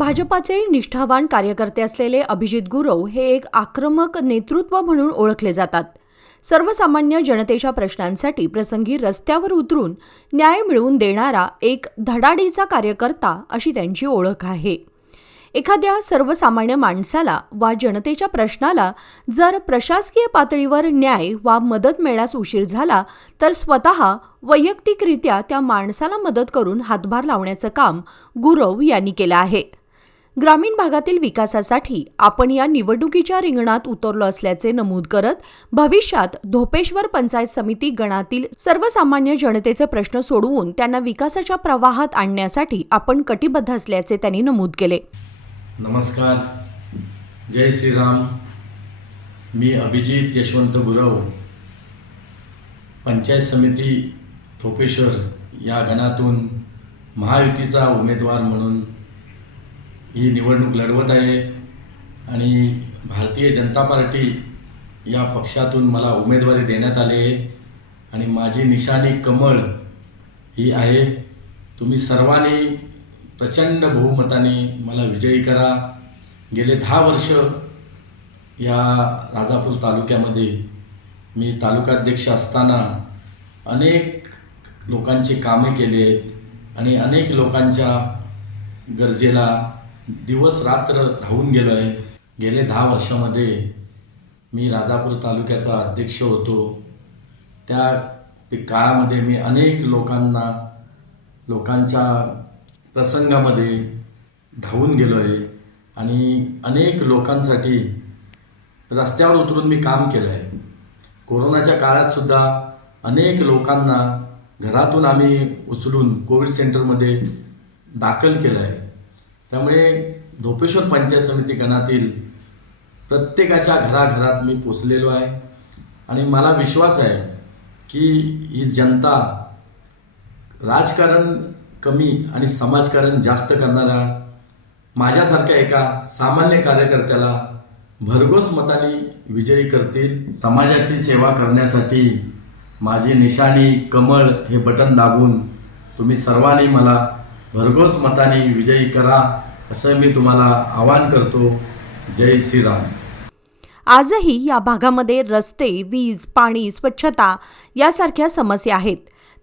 भाजपाचे निष्ठावान कार्यकर्ते असलेले अभिजित गुरव हे एक आक्रमक नेतृत्व म्हणून ओळखले जातात. सर्वसामान्य जनतेच्या प्रश्नांसाठी प्रसंगी रस्त्यावर उतरून न्याय मिळवून देणारा एक धडाडीचा कार्यकर्ता अशी त्यांची ओळख आहे. एखाद्या सर्वसामान्य माणसाला वा जनतेच्या प्रश्नाला जर प्रशासकीय पातळीवर न्याय वा मदत मिळण्यास उशीर झाला तर स्वतः वैयक्तिकरित्या त्या माणसाला मदत करून हातभार लावण्याचं काम गुरव यांनी केलं आहे. ग्रामीण भागातील विकासासाठी आपण या निवडणुकीच्या रिंगणात उतरलो असल्याचे नमूद करत भविष्यात धोपेश्वर पंचायत समिती गणातील सर्वसामान्य जनतेचे प्रश्न सोडवून त्यांना विकासाच्या प्रवाहात आणण्यासाठी आपण कटिबद्ध असल्याचे त्यांनी नमूद केले. नमस्कार. जय श्रीराम. मी अभिजित यशवंत गुरव पंचायत समिती थोपेश्वर या गणातून महायुतीचा उमेदवार म्हणून ही निवडणूक लढवत आहे. आणि भारतीय जनता पार्टी या पक्षातून मला उमेदवारी देण्यात आली आहे. आणि माझी निशाणी कमळ ही आहे. तुम्ही सर्वांनी प्रचंड बहुमताने मला विजयी करा. गेले दहा वर्ष या राजापूर तालुक्यामध्ये मी तालुकाध्यक्ष असताना अनेक लोकांची कामे केली आहेत. आणि अनेक लोकांच्या गरजेला दिवस रात्र धावून गेलो आहे गेले दहा वर्षामध्ये मी राजापूर तालुक्याचा अध्यक्ष होतो. त्या काळामध्ये मी अनेक लोकांना लोकांच्या प्रसंगामध्ये धावून गेलो आहे आणि अनेक लोकांसाठी रस्त्यावर उतरून मी काम केलं आहे कोरोनाच्या काळातसुद्धा अनेक लोकांना घरातून आम्ही उचलून कोविड सेंटरमध्ये दाखल केलं आहे त्यामुळे धोपेश्वर पंचायत समिती गणातील प्रत्येकाच्या घराघरात मी पोचलेलो आहे. आणि मला विश्वास आहे की ही जनता राजकारण कमी आणि समाजकारण जास्त करणारा माझ्यासारख्या एका सामान्य कार्यकर्त्याला भरघोस मताने विजयी करतील. समाजाची सेवा करण्यासाठी माझी निशाणी कमळ हे बटन दाबून तुम्ही सर्वांनी मला भरघोस मताने विजयी करा असं मी तुम्हाला आवाहन करतो. जय श्रीराम. आजही या भागामध्ये रस्ते वीज पाणी स्वच्छता यासारख्या समस्या आहेत.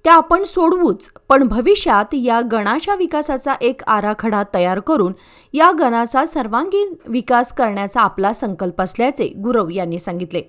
त्या आपण सोडवूच पण भविष्यात या गणाच्या विकासाचा एक आराखडा तयार करून या गणाचा सर्वांगीण विकास करण्याचा आपला संकल्प असल्याचे गुरव यांनी सांगितले.